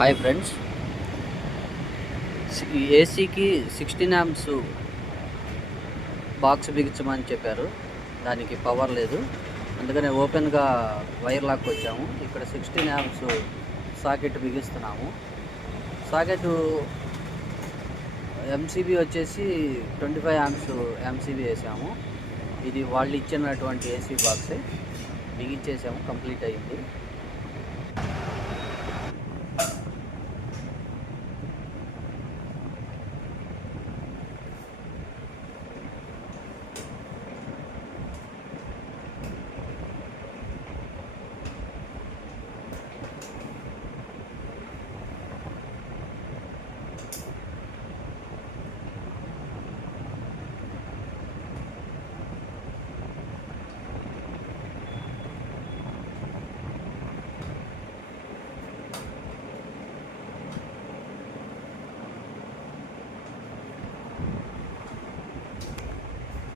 Hi friends, ఏసీకి 16 amps box బిగించమని చెప్పారు. దానికి పవర్ లేదు, అందుకనే ఓపెన్గా వైర్ లాక్ వచ్చాము. ఇక్కడ 16 amps సాకెట్ బిగిస్తున్నాము. సాకెట్ ఎంసీబీ వచ్చేసి 25 amps ఎంసీబీ వేసాము. ఇది వాళ్ళు ఇచ్చినటువంటి ఏసీ బాక్సే బిగించేసాము, కంప్లీట్ అయింది.